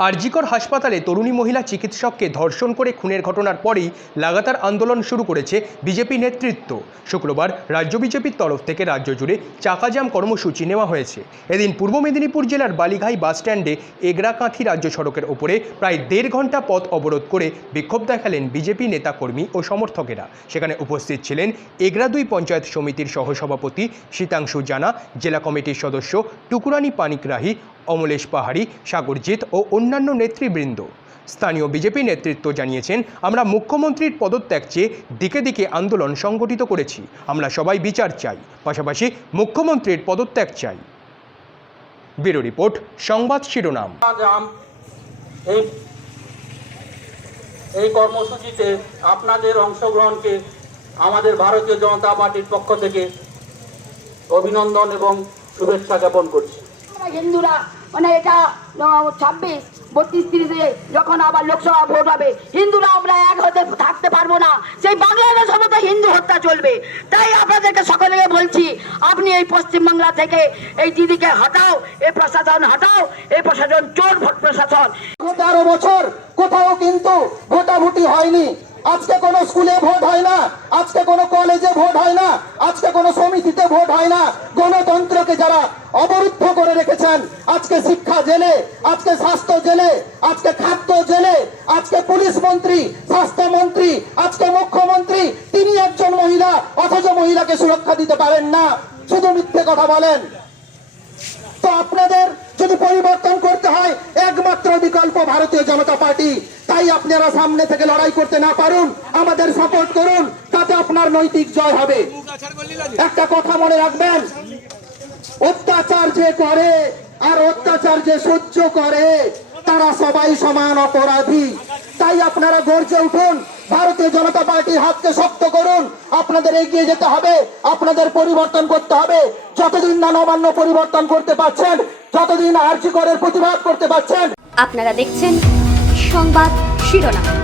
আরজিকর হাসপাতালে তরুণী মহিলা চিকিৎসককে ধর্ষণ করে খুনের ঘটনার পরেই লাগাতার আন্দোলন শুরু করেছে বিজেপি নেতৃত্ব। শুক্রবার রাজ্য বিজেপির তরফ থেকে রাজ্য জুড়ে চাকাজাম কর্মসূচি নেওয়া হয়েছে। এদিন পূর্ব মেদিনীপুর জেলার বালিঘাই বাসস্ট্যান্ডে এগরাকাঁথি রাজ্য সড়কের ওপরে প্রায় 1.5 ঘন্টা পথ অবরোধ করে বিক্ষোভ দেখালেন বিজেপি নেতাকর্মী ও সমর্থকেরা। সেখানে উপস্থিত ছিলেন এগরা 2 পঞ্চায়েত সমিতির সহসভাপতি শীতাংশু জানা, জেলা কমিটির সদস্য টুকুরানি পানিকরাহি, অমলেশ পাহাড়ি, সাগরজিৎ ও অন্যান্য নেতৃবৃন্দ। স্থানীয় বিজেপি নেতৃত্ব জানিয়েছেন, আমরা মুখ্যমন্ত্রীর পদত্যাগ চেয়ে দিকে দিকে আন্দোলন সংগঠিত করেছি। আমরা সবাই বিচার চাই, পাশাপাশি মুখ্যমন্ত্রীর পদত্যাগ চাই। ব্যুরো রিপোর্ট, সংবাদ শিরোনাম। এই কর্মসূচিতে আপনাদের অংশগ্রহণকে আমাদের ভারতীয় জনতা পার্টির পক্ষ থেকে অভিনন্দন এবং শুভেচ্ছা জ্ঞাপন করছি। হিন্দুরা মানে এটা 26, 32, 30-এ যখন আবার লোকসভা ভোট হবে, হিন্দুরা আমরা এক হতে থাকতে পারবো না। সেই বাংলাদেশের মতো হিন্দু হত্যা চলবে। তাই আপনাদেরকে সকলকে বলছি, আপনি এই পশ্চিমবাংলা থেকে এই দিদিকে হটাও, এই প্রশাসন হটাও, এই প্রশাসন চোর প্রশাসন। 13 বছর কোথাও কিন্তু ভোটাভুটি হয়নি। আজকে কোনো স্কুলে ভোট হয় না, আজকে কোনো কলেজে ভোট হয় না, আজকে কোনো সমিতিতে ভোট হয় না। গণতন্ত্রকে যারা অবরুদ্ধ করে রেখেছেন, আজকে শিক্ষা জেলে, আজকে স্বাস্থ্য জেলে, আজকে খাদ্য জেলে, আজকে পুলিশ মন্ত্রী, স্বাস্থ্যমন্ত্রী, আজকে মুখ্যমন্ত্রী, তিনি একজন মহিলা, অথচ মহিলাকে সুরক্ষা দিতে পারেন না, শুধু মিথ্যে কথা বলেন। তো আপনাদের যদি পরিবর্তন করতে হয়, একমাত্র বিকল্প ভারতীয় জনতা পার্টি। তাই আপনারা সামনে থেকে লড়াই করতে না পারুন, আমাদের সাপোর্ট করুন, তাতে আপনার নৈতিক জয় হবে। একটা কথা মনে রাখবেন, অত্যাচার যে করে আর অত্যাচার যে সহ্য করে তারা সবাই সমান অপরাধী। তাই আপনারা গর্জে উঠুন, ভারতীয় জনতা পার্টির হাতকে শক্ত করুন। আপনাদের এগিয়ে যেতে হবে, আপনাদের পরিবর্তন করতে হবে। যতদিন না নবান্ন পরিবর্তন করতে পারছেন, যতদিন আরজিকরের প্রতিবাদ করতে পারছেন। আপনারা দেখছেন সংবাদ শিরোনাম।